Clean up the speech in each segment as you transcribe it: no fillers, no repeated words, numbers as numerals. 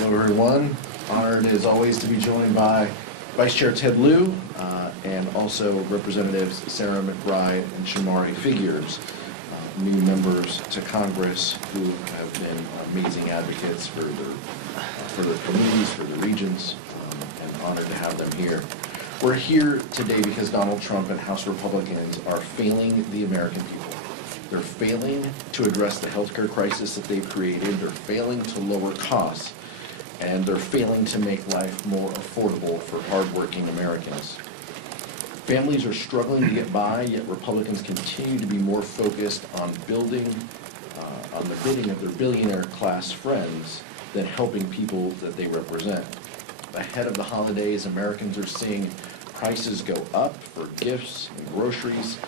Hello, everyone. Honored, as always, to be joined by Vice Chair Ted Lieu and also Representatives Sarah McBride and Shamari Figures, new members to Congress who have been amazing advocates for their communities, for their regions, and honored to have them here. We're here today because Donald Trump and House Republicans are failing the American people. They're failing to address the healthcare crisis that they've created. They're failing to lower costs, and they're failing to make life more affordable for hardworking Americans. Families are struggling to get by, yet Republicans continue to be more focused on building on the bidding of their billionaire class friends than helping people that they represent. Ahead of the holidays, Americans are seeing prices go up for gifts and groceries,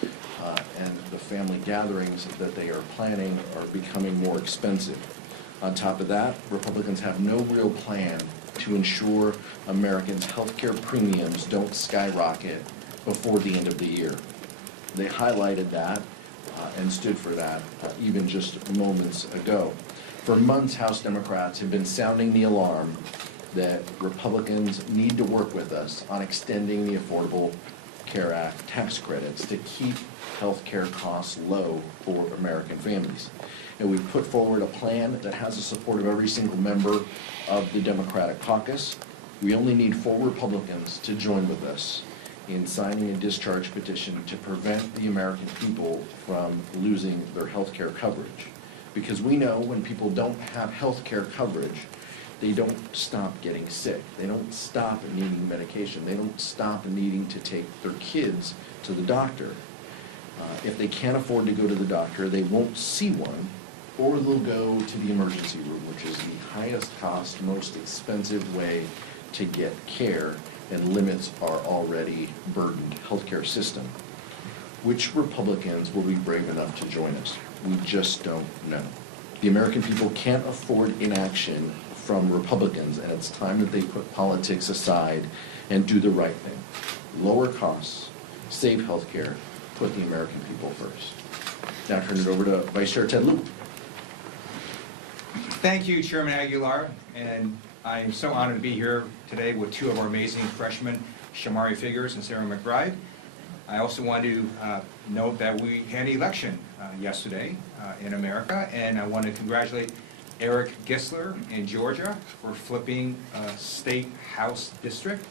and the family gatherings that they are planning are becoming more expensive. On top of that, Republicans have no real plan to ensure Americans' health care premiums don't skyrocket before the end of the year. They highlighted that and stood for that even just moments ago. For months, House Democrats have been sounding the alarm that Republicans need to work with us on extending the Affordable Care Act tax credits to keep health care costs low for American families. And we've put forward a plan that has the support of every single member of the Democratic caucus. We only need 4 Republicans to join with us in signing a discharge petition to prevent the American people from losing their health care coverage. Because we know when people don't have health care coverage, they don't stop getting sick. They don't stop needing medication. They don't stop needing to take their kids to the doctor. If they can't afford to go to the doctor, they won't see one, or they'll go to the emergency room, which is the highest cost, most expensive way to get care and limits our already burdened healthcare system. Which Republicans will be brave enough to join us? We just don't know. The American people can't afford inaction from Republicans, and it's time that they put politics aside and do the right thing. Lower costs, save health care, put the American people first. Now I turn it over to Vice Chair Ted Lieu. Thank you, Chairman Aguilar, and I'm so honored to be here today with 2 of our amazing freshmen, Shamari Figures and Sarah McBride. I also want to note that we had an election yesterday in America, and I want to congratulate Eric Gissler in Georgia for flipping a state house district.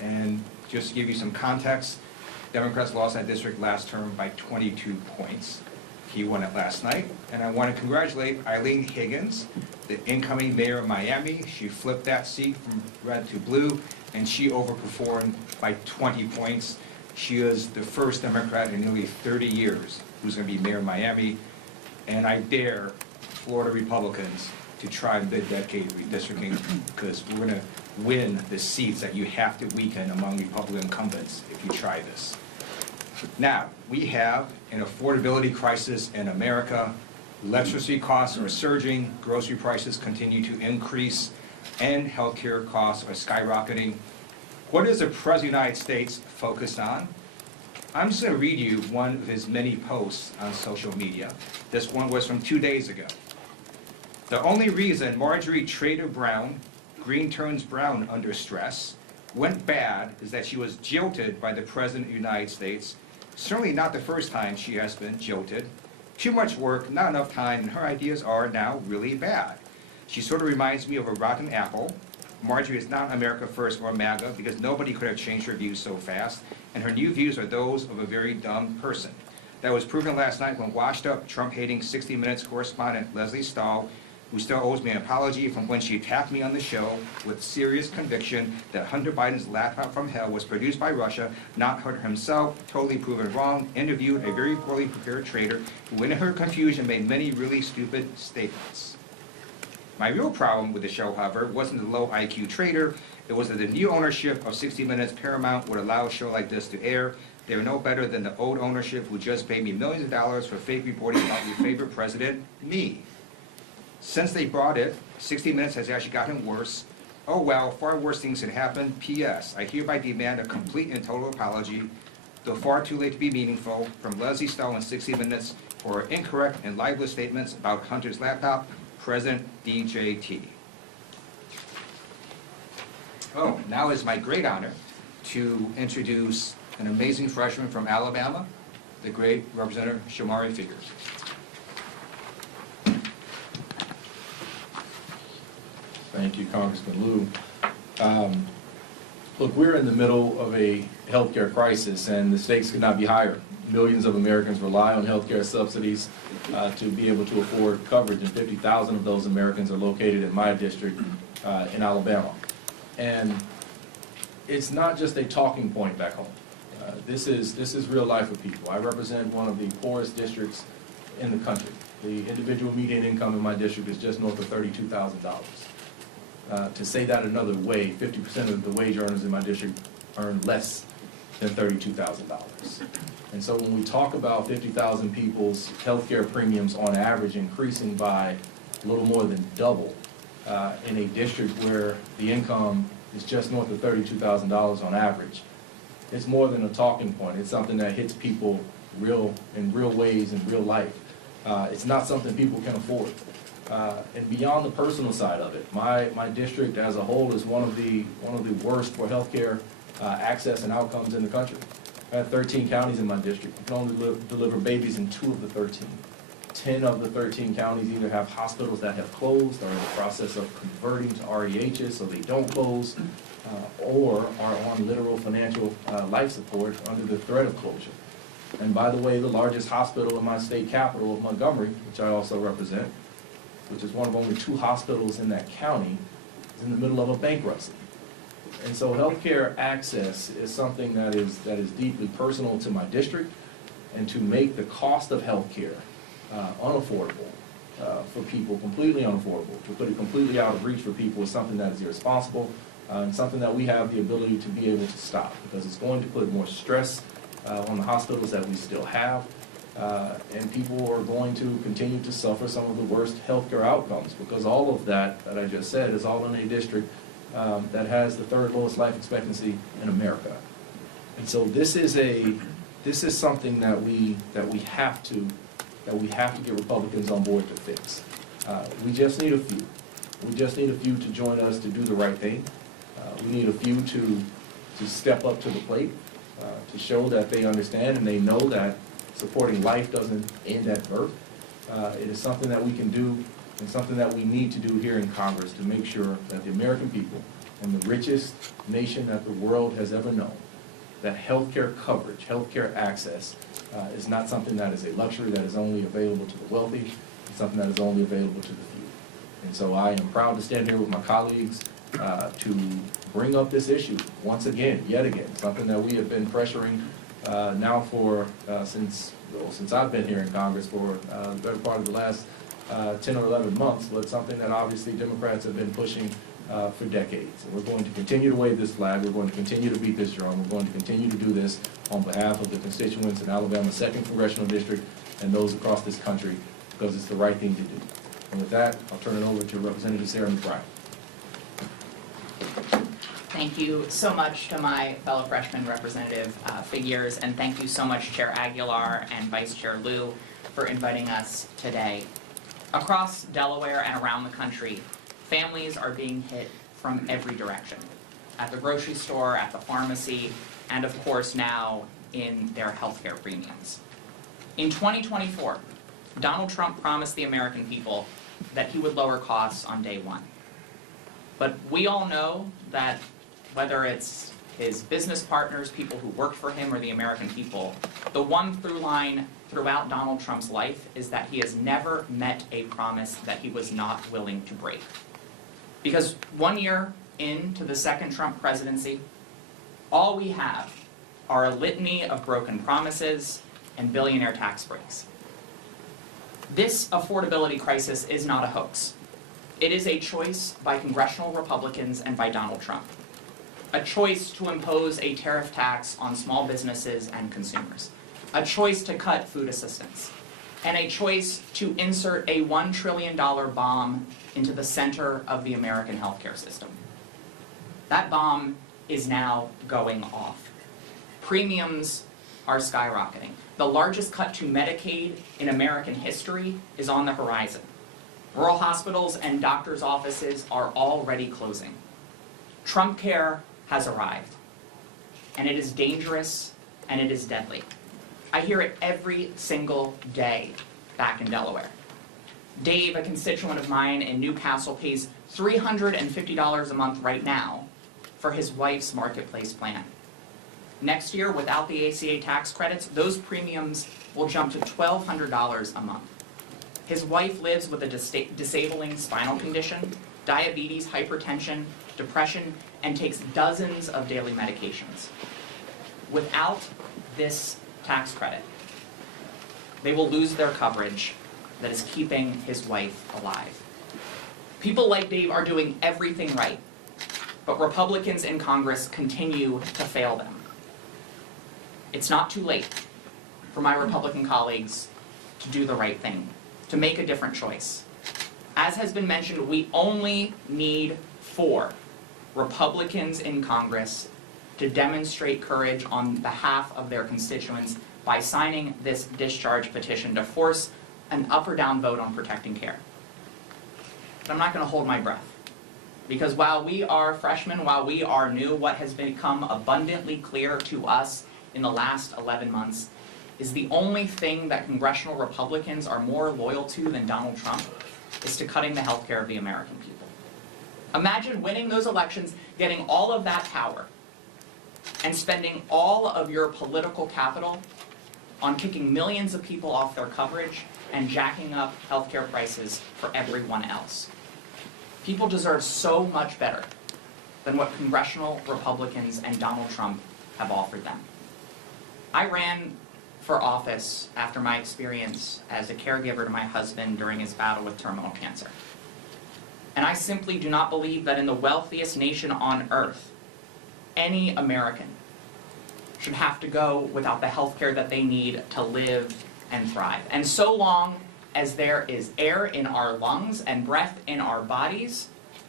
And just to give you some context, Democrats lost that district last term by 22 points. He won it last night. And I want to congratulate Eileen Higgins, the incoming mayor of Miami. She flipped that seat from red to blue, and she overperformed by 20 points. She is the first Democrat in nearly 30 years who's going to be mayor of Miami. And I dare Florida Republicans to try mid-decade redistricting, because we're going to win the seats that you have to weaken among Republican incumbents if you try this. Now, we have an affordability crisis in America. Electricity costs are surging, grocery prices continue to increase, and healthcare costs are skyrocketing. What is the President of the United States focused on? I'm just going to read you one of his many posts on social media. This one was from 2 days ago. The only reason Marjorie Trader Brown, green turns brown under stress, went bad is that she was jilted by the President of the United States. Certainly not the first time she has been jilted. Too much work, not enough time, and her ideas are now really bad. She sort of reminds me of a rotten apple. Marjorie is not America First or MAGA because nobody could have changed her views so fast, and her new views are those of a very dumb person. That was proven last night when washed-up, Trump-hating 60 Minutes correspondent Leslie Stahl, who still owes me an apology from when she attacked me on the show with serious conviction that Hunter Biden's laptop from hell was produced by Russia, not Hunter himself, totally proven wrong, interviewed a very poorly prepared traitor who in her confusion made many really stupid statements. My real problem with the show, however, wasn't the low IQ traitor. It was that the new ownership of 60 Minutes Paramount would allow a show like this to air. They are no better than the old ownership who just paid me millions of dollars for fake reporting about your favorite president, me. Since they bought it, 60 Minutes has actually gotten worse. Oh well, far worse things had happened. P.S. I hereby demand a complete and total apology, though far too late to be meaningful, from Leslie Stahl and 60 Minutes for incorrect and libelous statements about Hunter's laptop, President DJT. Oh, now it's my great honor to introduce an amazing freshman from Alabama, the great Representative Shamari Figures. Thank you, Congressman Liu. Look, we're in the middle of a healthcare crisis, and the stakes could not be higher. Millions of Americans rely on healthcare subsidies to be able to afford coverage, and 50,000 of those Americans are located in my district in Alabama. And it's not just a talking point back home. This is real life for people. I represent one of the poorest districts in the country. The individual median income in my district is just north of $32,000. To say that another way, 50% of the wage earners in my district earn less than $32,000. And so when we talk about 50,000 people's healthcare premiums on average increasing by a little more than double in a district where the income is just north of $32,000 on average, it's more than a talking point. It's something that hits people in real ways in real life. It's not something people can afford. And beyond the personal side of it, my district as a whole is one of the worst for healthcare access and outcomes in the country. I have 13 counties in my district. We can only deliver babies in 2 of the 13. 10 of the 13 counties either have hospitals that have closed or are in the process of converting to REHs so they don't close, or are on literal financial life support under the threat of closure. And by the way, the largest hospital in my state capital of Montgomery, which I also represent, which is one of only 2 hospitals in that county, is in the middle of a bankruptcy. And so healthcare access is something that is deeply personal to my district, and to make the cost of healthcare unaffordable for people, completely unaffordable, to put it completely out of reach for people is something that is irresponsible, and something that we have the ability to be able to stop, because it's going to put more stress on the hospitals that we still have, and people are going to continue to suffer some of the worst healthcare outcomes, because all of that I just said is all in a district that has the 3rd lowest life expectancy in America. And so this is something that we have to get Republicans on board to fix. We just need a few. We just need a few to join us to do the right thing. We need a few to step up to the plate, to show that they understand and they know that supporting life doesn't end at birth. It is something that we can do, and something that we need to do here in Congress to make sure that the American people, and the richest nation that the world has ever known, that healthcare coverage, healthcare access is not something that is a luxury that is only available to the wealthy. It's something that is only available to the few. And so I am proud to stand here with my colleagues to bring up this issue once again, yet again, something that we have been pressuring now for since I've been here in Congress for the better part of the last 10 or 11 months, but something that obviously Democrats have been pushing for decades. And we're going to continue to wave this flag. We're going to continue to beat this drum. We're going to continue to do this on behalf of the constituents in Alabama's 2nd Congressional District and those across this country, because it's the right thing to do. And with that, I'll turn it over to Representative Sarah McBride. Thank you so much to my fellow freshman Representative Figures, and thank you so much Chair Aguilar and Vice Chair Liu for inviting us today. Across Delaware and around the country, families are being hit from every direction. At the grocery store, at the pharmacy, and of course now in their healthcare premiums. In 2024, Donald Trump promised the American people that he would lower costs on day one. But we all know that whether it's his business partners, people who worked for him, or the American people, the one through line throughout Donald Trump's life is that he has never met a promise that he was not willing to break. Because 1 year into the 2nd Trump presidency, all we have are a litany of broken promises and billionaire tax breaks. This affordability crisis is not a hoax. It is a choice by congressional Republicans and by Donald Trump. A choice to impose a tariff tax on small businesses and consumers. A choice to cut food assistance. And a choice to insert a $1 trillion bomb into the center of the American healthcare system. That bomb is now going off. Premiums are skyrocketing. The largest cut to Medicaid in American history is on the horizon. Rural hospitals and doctors' offices are already closing. Trump care has arrived, and it is dangerous and it is deadly. I hear it every single day back in Delaware. Dave, a constituent of mine in Newcastle, pays $350 a month right now for his wife's marketplace plan. Next year, without the ACA tax credits, those premiums will jump to $1,200 a month. His wife lives with a disabling spinal condition, diabetes, hypertension, depression, and takes dozens of daily medications. Without this tax credit, they will lose their coverage that is keeping his wife alive. People like Dave are doing everything right, but Republicans in Congress continue to fail them. It's not too late for my Republican colleagues to do the right thing, to make a different choice. As has been mentioned, we only need 4 Republicans in Congress to demonstrate courage on behalf of their constituents by signing this discharge petition to force an up or down vote on protecting care. But I'm not going to hold my breath, because while we are freshmen, while we are new, what has become abundantly clear to us in the last 11 months is the only thing that congressional Republicans are more loyal to than Donald Trump is to cutting the health care of the American people. Imagine winning those elections, getting all of that power, and spending all of your political capital on kicking millions of people off their coverage and jacking up healthcare prices for everyone else. People deserve so much better than what congressional Republicans and Donald Trump have offered them. I ran for office after my experience as a caregiver to my husband during his battle with terminal cancer. And I simply do not believe that in the wealthiest nation on earth, any American should have to go without the health care that they need to live and thrive. And so long as there is air in our lungs and breath in our bodies,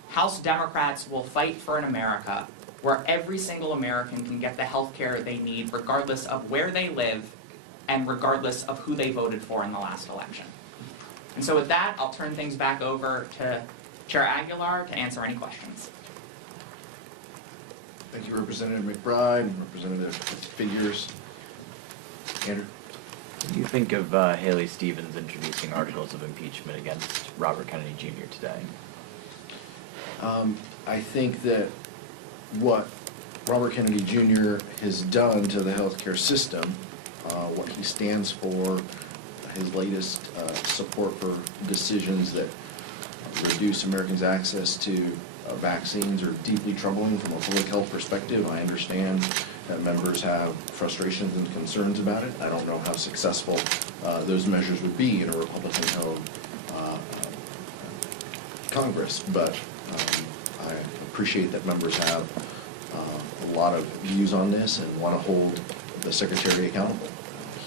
House Democrats will fight for an America where every single American can get the health care they need regardless of where they live and regardless of who they voted for in the last election. And so with that, I'll turn things back over to Chair Aguilar to answer any questions. Thank you, Representative McBride and Representative Figures. Andrew? What do you think of Haley Stevens introducing articles of impeachment against Robert Kennedy Jr. today? I think that what Robert Kennedy Jr. has done to the healthcare system, what he stands for, his latest support for decisions that reduce Americans' access to vaccines are deeply troubling from a public health perspective. I understand that members have frustrations and concerns about it. I don't know how successful those measures would be in a Republican-held Congress, but I appreciate that members have a lot of views on this and want to hold the Secretary accountable.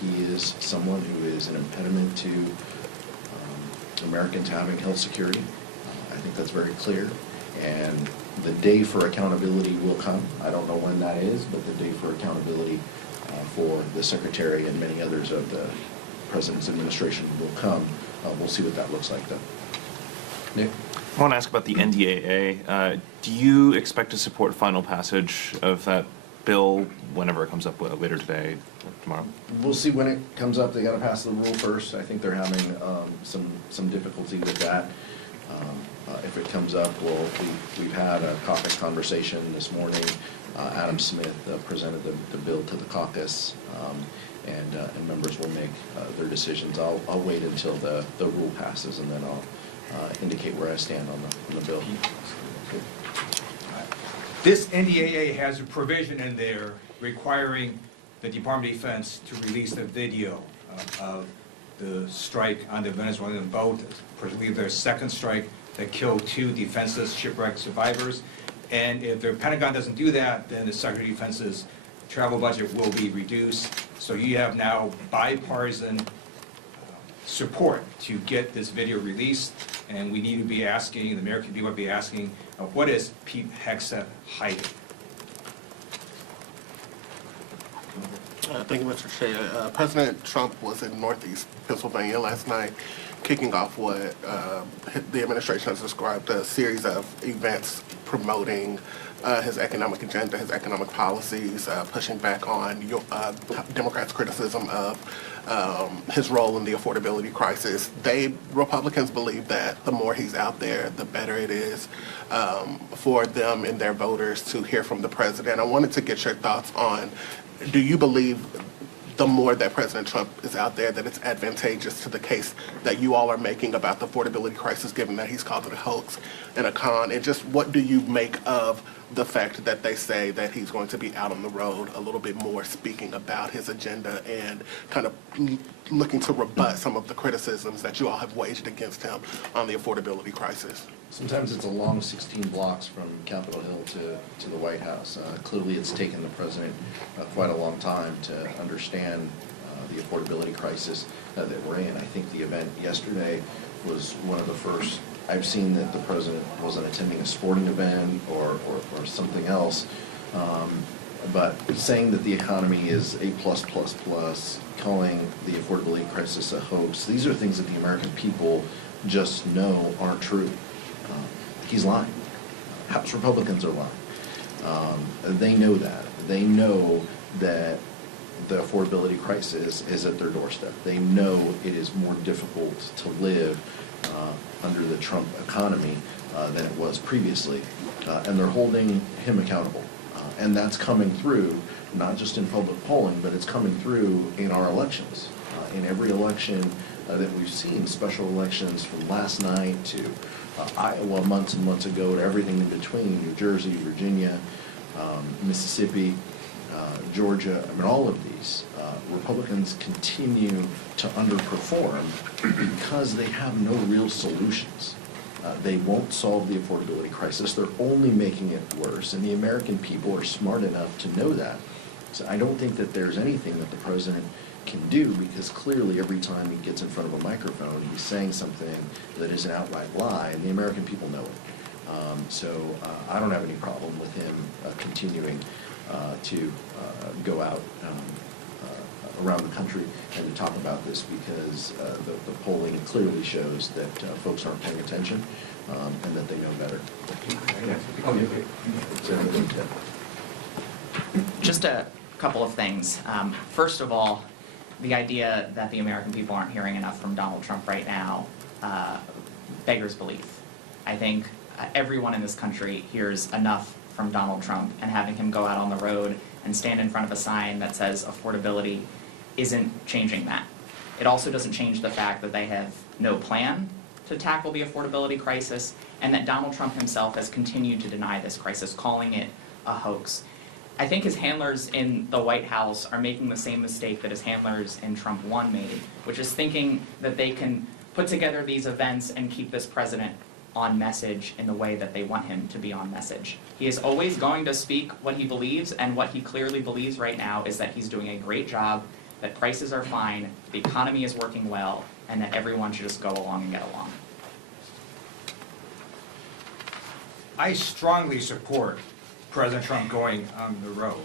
He is someone who is an impediment to Americans having health security. I think that's very clear. And the day for accountability will come. I don't know when that is, but the day for accountability for the Secretary and many others of the President's administration will come. We'll see what that looks like, though. Nick? I want to ask about the NDAA. Do you expect to support final passage of that bill whenever it comes up later today or tomorrow? We'll see when it comes up. They got to pass the rule first. I think they're having some difficulty with that. If it comes up, we've had a caucus conversation this morning. Adam Smith presented the bill to the caucus, and members will make their decisions. I'll wait until the rule passes, and then I'll indicate where I stand on the bill. This NDAA has a provision in there requiring the Department of Defense to release the video of the strike on the Venezuelan boat, I believe their second strike that killed 2 defenseless shipwreck survivors. And if the Pentagon doesn't do that, then the Secretary of Defense's travel budget will be reduced. So you have now bipartisan support to get this video released, and we need to be asking, the American people will be asking, what is Pete Hegseth hiding? Thank you, Mr. Chair. President Trump was in Northeast Pennsylvania last night, kicking off what the administration has described a series of events promoting his economic agenda, his economic policies, pushing back on Democrats' criticism of his role in the affordability crisis. Republicans believe that the more he's out there, the better it is for them and their voters to hear from the president. I wanted to get your thoughts on, do you believe the more that President Trump is out there, that it's advantageous to the case that you all are making about the affordability crisis, given that he's called it a hoax and a con? And just what do you make of the fact that they say that he's going to be out on the road a little bit more, speaking about his agenda and kind of looking to rebut some of the criticisms that you all have waged against him on the affordability crisis? Sometimes it's a long 16 blocks from Capitol Hill to the White House. Clearly, it's taken the president quite a long time to understand the affordability crisis that we're in. I think the event yesterday was one of the first I've seen that the president wasn't attending a sporting event or something else. But saying that the economy is a plus, calling the affordability crisis a hoax, these are things that the American people just know aren't true. He's lying. House Republicans are lying. They know that. They know that the affordability crisis is at their doorstep. They know it is more difficult to live under the Trump economy than it was previously. And they're holding him accountable. And that's coming through, not just in public polling, but it's coming through in our elections. In every election that we've seen, special elections from last night to Iowa months and months ago, to everything in between, New Jersey, Virginia, Mississippi, Georgia, I mean, all of these, Republicans continue to underperform because they have no real solutions. They won't solve the affordability crisis. They're only making it worse, and the American people are smart enough to know that. So I don't think that there's anything that the president can do, because clearly every time he gets in front of a microphone, he's saying something that is an outright lie, and the American people know it. So I don't have any problem with him continuing to go out around the country and to talk about this, because the polling clearly shows that folks aren't paying attention and that they know better. Just a couple of things. First of all, the idea that the American people aren't hearing enough from Donald Trump right now beggars belief. I think everyone in this country hears enough from Donald Trump, and having him go out on the road and stand in front of a sign that says affordability isn't changing that. It also doesn't change the fact that they have no plan to tackle the affordability crisis, and that Donald Trump himself has continued to deny this crisis, calling it a hoax. I think his handlers in the White House are making the same mistake that his handlers in Trump 1 made, which is thinking that they can put together these events and keep this president on message in the way that they want him to be on message. He is always going to speak what he believes, and what he clearly believes right now is that he's doing a great job, that prices are fine, the economy is working well, and that everyone should just go along and get along. I strongly support President Trump going on the road.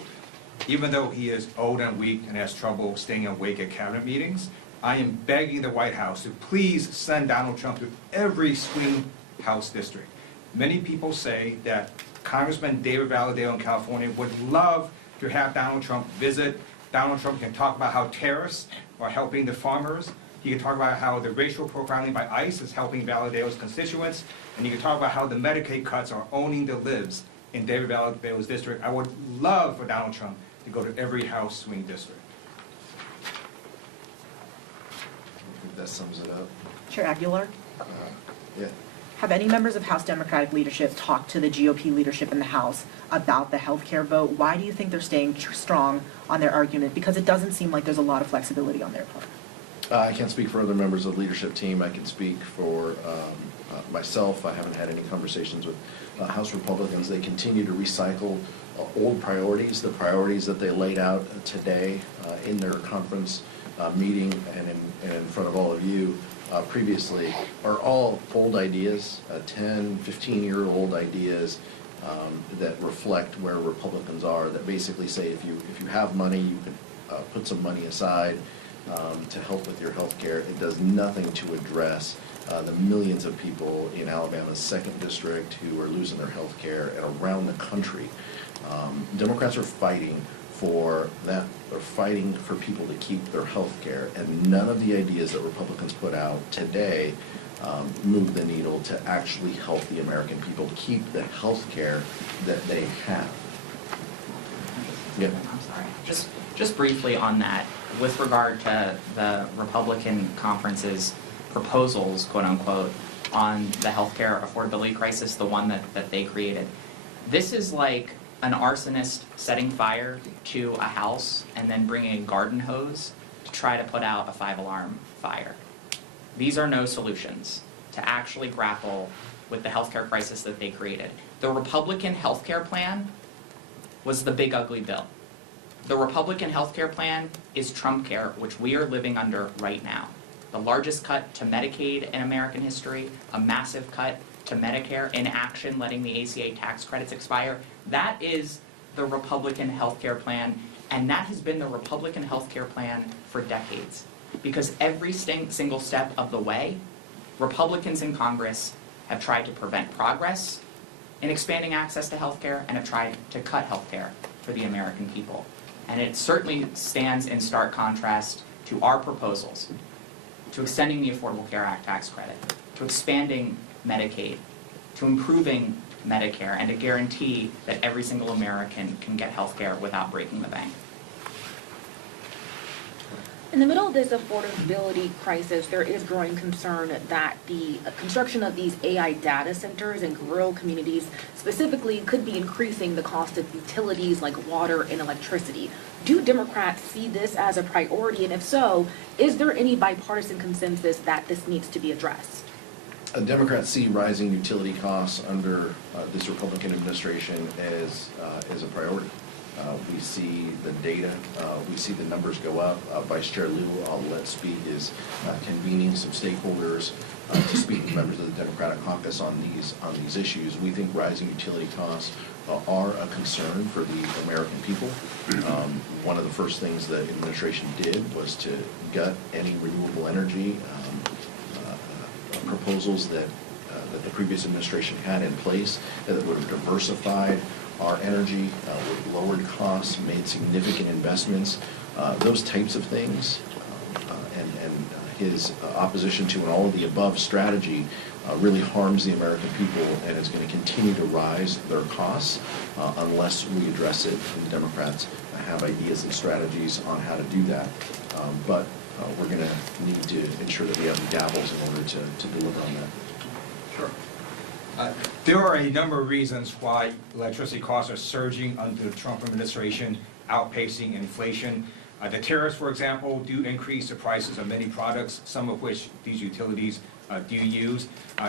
Even though he is old and weak and has trouble staying awake at cabinet meetings, I am begging the White House to please send Donald Trump to every swing House district. Many people say that Congressman David Valadao in California would love to have Donald Trump visit. Donald Trump can talk about how terrorists are helping the farmers. He can talk about how the racial profiling by ICE is helping Valadao's constituents. And he can talk about how the Medicaid cuts are owning the libs in David Valadao's district. I would love for Donald Trump to go to every House swing district. I think that sums it up. Chair Aguilar, Yeah. have any members of House Democratic leadership talked to the GOP leadership in the House about the healthcare vote? Why do you think they're staying strong on their argument? Because it doesn't seem like there's a lot of flexibility on their part. I can't speak for other members of the leadership team. I can speak for myself. I haven't had any conversations with House Republicans. They continue to recycle old priorities, the priorities that they laid out today in their conference meeting and in front of all of you previously, are all old ideas, 10, 15-year-old ideas that reflect where Republicans are, that basically say if you have money, you can put some money aside to help with your health care. It does nothing to address the millions of people in Alabama's 2nd District who are losing their health care and around the country. Democrats are fighting for that. They're fighting for people to keep their health care, and none of the ideas that Republicans put out today move the needle to actually help the American people keep the health care that they have. Yeah. I'm sorry. Just briefly on that, with regard to the Republican conference's proposals, quote unquote, on the healthcare affordability crisis, the one that they created. This is like an arsonist setting fire to a house and then bringing a garden hose to try to put out a 5-alarm fire. These are no solutions to actually grapple with the healthcare crisis that they created. The Republican healthcare plan was the big ugly bill. The Republican healthcare plan is Trump care, which we are living under right now. The largest cut to Medicaid in American history, a massive cut to Medicare, inaction, letting the ACA tax credits expire. That is the Republican healthcare plan, and that has been the Republican healthcare plan for decades. Because every single step of the way, Republicans in Congress have tried to prevent progress in expanding access to healthcare and have tried to cut healthcare for the American people. And it certainly stands in stark contrast to our proposals, to extending the Affordable Care Act tax credit, to expanding Medicaid, to improving Medicare, and to guarantee that every single American can get health care without breaking the bank. In the middle of this affordability crisis, there is growing concern that the construction of these AI data centers in rural communities specifically could be increasing the cost of utilities like water and electricity. Do Democrats see this as a priority? And if so, is there any bipartisan consensus that this needs to be addressed? Democrats see rising utility costs under this Republican administration as a priority. We see the data, we see the numbers go up. Vice Chair Liu, I'll let speak, is convening some stakeholders to speak with members of the Democratic caucus on these issues. We think rising utility costs are a concern for the American people. One of the first things the administration did was to gut any renewable energy proposals that the previous administration had in place that would have diversified our energy, with lowered costs, made significant investments, those types of things, and his opposition to an all-of-the-above strategy really harms the American people and is going to continue to rise their costs unless we address it. And the Democrats have ideas and strategies on how to do that, but we're going to need to ensure that we have the gavels in order to deliver on that. Sure. There are a number of reasons why electricity costs are surging under the Trump administration, outpacing inflation. The tariffs, for example, do increase the prices of many products, some of which these utilities do use.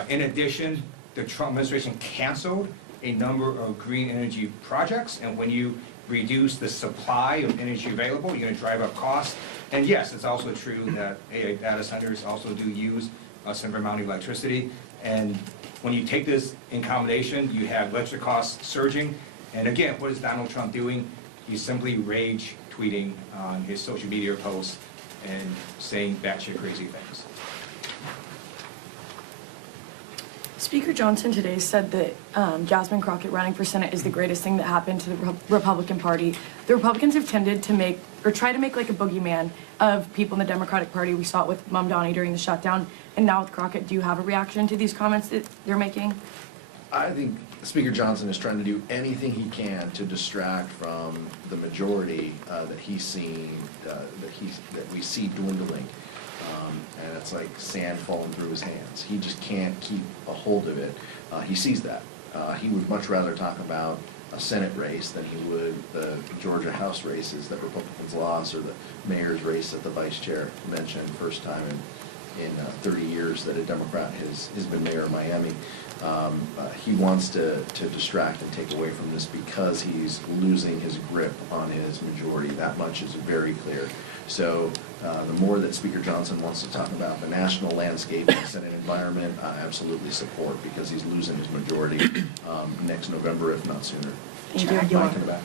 In addition, the Trump administration canceled a number of green energy projects, and when you reduce the supply of energy available, you're going to drive up costs. And yes, it's also true that AI data centers also do use a similar amount of electricity. And when you take this in combination, you have electric costs surging. And again, what is Donald Trump doing? He's simply rage tweeting on his social media posts and saying batshit crazy things. Speaker Johnson today said that Jasmine Crockett running for Senate is the greatest thing that happened to the Republican Party. The Republicans have tended to try to make like a boogeyman of people in the Democratic Party. We saw it with Mamdani during the shutdown, and now with Crockett. Do you have a reaction to these comments that they're making? I think Speaker Johnson is trying to do anything he can to distract from the majority that he's seen, that we see dwindling. And it's like sand falling through his hands. He just can't keep a hold of it. He sees that. He would much rather talk about a Senate race than he would the Georgia House races that Republicans lost, or the mayor's race that the vice chair mentioned, first time in 30 years that a Democrat has been mayor of Miami. He wants to distract and take away from this because he's losing his grip on his majority. That much is very clear. So the more that Speaker Johnson wants to talk about the national landscape and the Senate environment, I absolutely support, because he's losing his majority next November, if not sooner. Thank you. Mike in the back.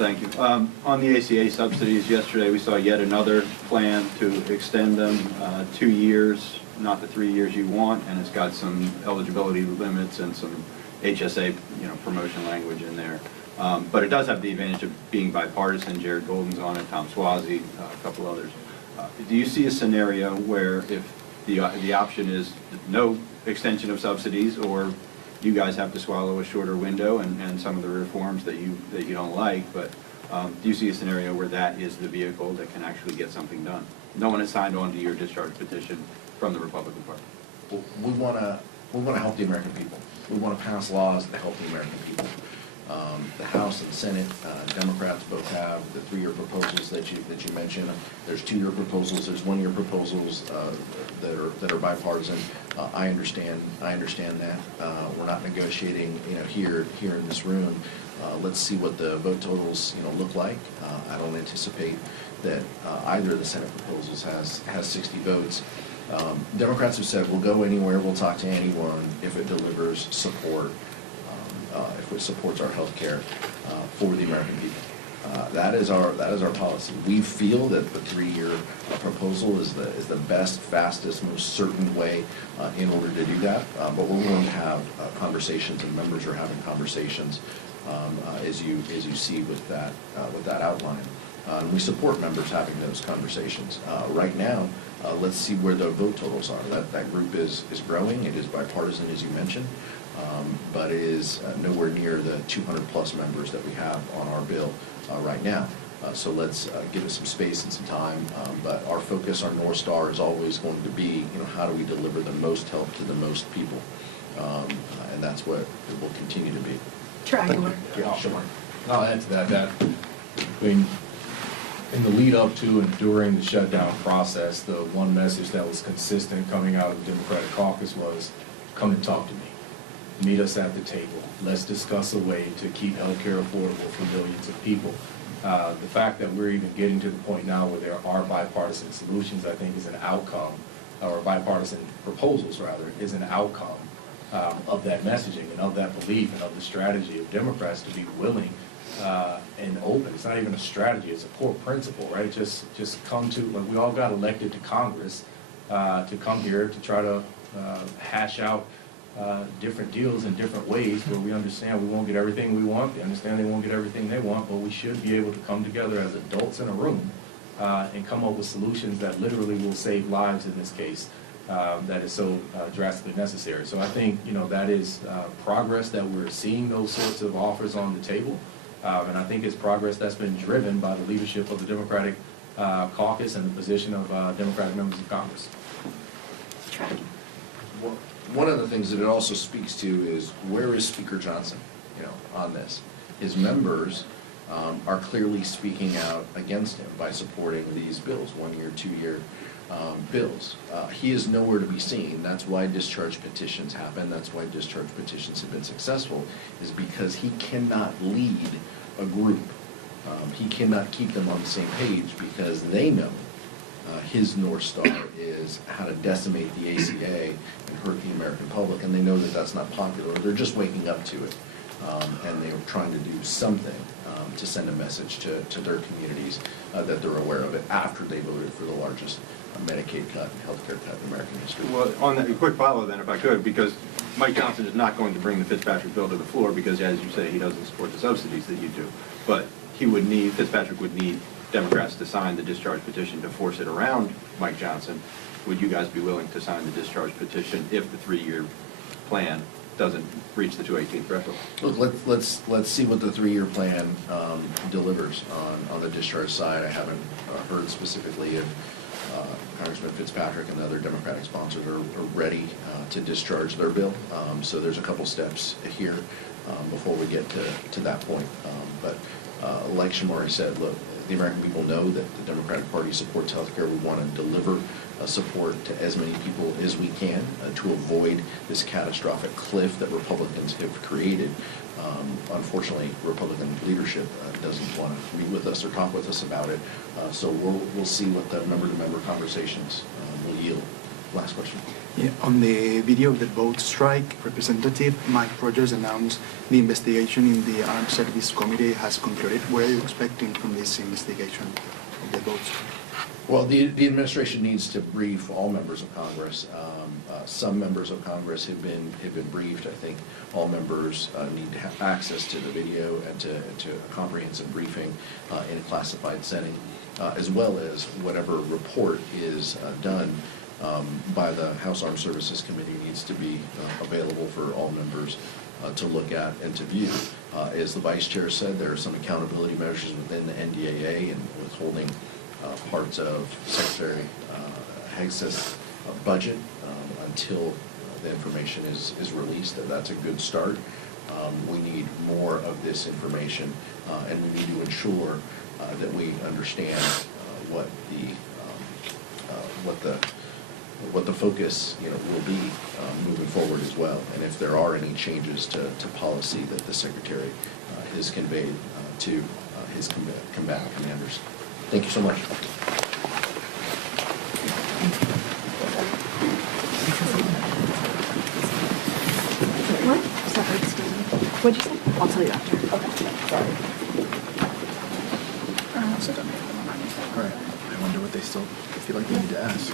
Thank you. On the ACA subsidies, yesterday we saw yet another plan to extend them 2 years, not the 3 years you want, and it's got some eligibility limits and some HSA, promotion language in there. But it does have the advantage of being bipartisan. Jared Golden's on it, Tom Swazi, a couple others. Do you see a scenario where if the option is no extension of subsidies, or you guys have to swallow a shorter window and some of the reforms that you don't like, but do you see a scenario where that is the vehicle that can actually get something done? No one has signed on to your discharge petition from the Republican Party. Well, we want to help the American people. We want to pass laws that help the American people. The House and Senate, Democrats both have the 3-year proposals that you mentioned. There's 2-year proposals. There's 1-year proposals that are bipartisan. I understand that. We're not negotiating, here in this room. Let's see what the vote totals, look like. I don't anticipate that either of the Senate proposals has 60 votes. Democrats have said we'll go anywhere, we'll talk to anyone if it delivers support. If it supports our health care for the American people. That is our policy. We feel that the 3-year proposal is the best, fastest, most certain way in order to do that. But we're going to have conversations, and members are having conversations as you see with that outline. We support members having those conversations. Right now, let's see where the vote totals are. That group is growing. It is bipartisan, as you mentioned. But it is nowhere near the 200-plus members that we have on our bill right now. So let's give it some space and some time. But our focus, our North Star, is always going to be, how do we deliver the most help to the most people? And that's what it will continue to be. Chair Aguilar. Yeah, sure. I'll add to that, in the lead up to and during the shutdown process, the one message that was consistent coming out of the Democratic caucus was, come and talk to me. Meet us at the table. Let's discuss a way to keep healthcare affordable for millions of people. The fact that we're even getting to the point now where there are bipartisan solutions, I think, is an outcome, or bipartisan proposals, rather, is an outcome of that messaging and of that belief and of the strategy of Democrats to be willing and open. It's not even a strategy, it's a core principle, right? Just come to, we all got elected to Congress to come here to try to hash out different deals in different ways where we understand we won't get everything we want, we understand they won't get everything they want, but we should be able to come together as adults in a room and come up with solutions that literally will save lives in this case that is so drastically necessary. So I think, that is progress that we're seeing those sorts of offers on the table. And I think it's progress that's been driven by the leadership of the Democratic caucus and the position of Democratic members of Congress. One of the things that it also speaks to is, where is Speaker Johnson, on this? His members are clearly speaking out against him by supporting these bills, 1-year, 2-year bills. He is nowhere to be seen. That's why discharge petitions happen. That's why discharge petitions have been successful, is because he cannot lead a group. He cannot keep them on the same page because they know his North Star is how to decimate the ACA and hurt the American public, and they know that that's not popular. They're just waking up to it, and they're trying to do something to send a message to their communities that they're aware of it after they voted for the largest Medicaid cut and health care cut in American history. Well, on that, a quick follow then, if I could, because Mike Johnson is not going to bring the Fitzpatrick bill to the floor because, as you say, he doesn't support the subsidies that you do. But Fitzpatrick would need Democrats to sign the discharge petition to force it around Mike Johnson. Would you guys be willing to sign the discharge petition if the 3-year plan doesn't reach the 218 threshold? Look, let's see what the 3-year plan delivers on the discharge side. I haven't heard specifically if Congressman Fitzpatrick and the other Democratic sponsors are ready to discharge their bill. So there's a couple steps here before we get to that point. But like Shamari said, look, the American people know that the Democratic Party supports health care. We want to deliver support to as many people as we can to avoid this catastrophic cliff that Republicans have created. Unfortunately, Republican leadership doesn't want to meet with us or talk with us about it. So we'll see what the member-to-member conversations will yield. Last question. Yeah, on the video of the boat strike, Representative Mike Rogers announced the investigation in the Armed Service Committee has concluded. What are you expecting from this investigation of the boat strike? Well, the administration needs to brief all members of Congress. Some members of Congress have been briefed. I think all members need to have access to the video and to a comprehensive briefing in a classified setting, as well as whatever report is done by the House Armed Services Committee needs to be available for all members to look at and to view. As the Vice Chair said, there are some accountability measures within the NDAA and withholding parts of Secretary Hegseth's budget until the information is released. That's a good start. We need more of this information, and we need to ensure that we understand what the focus will be moving forward as well, and if there are any changes to policy that the Secretary has conveyed to his combatant commanders. Thank you so much. What? Sorry, excuse me. What'd you say? I'll tell you after. Okay. Sorry. All right. I wonder what they still feel like they need to ask.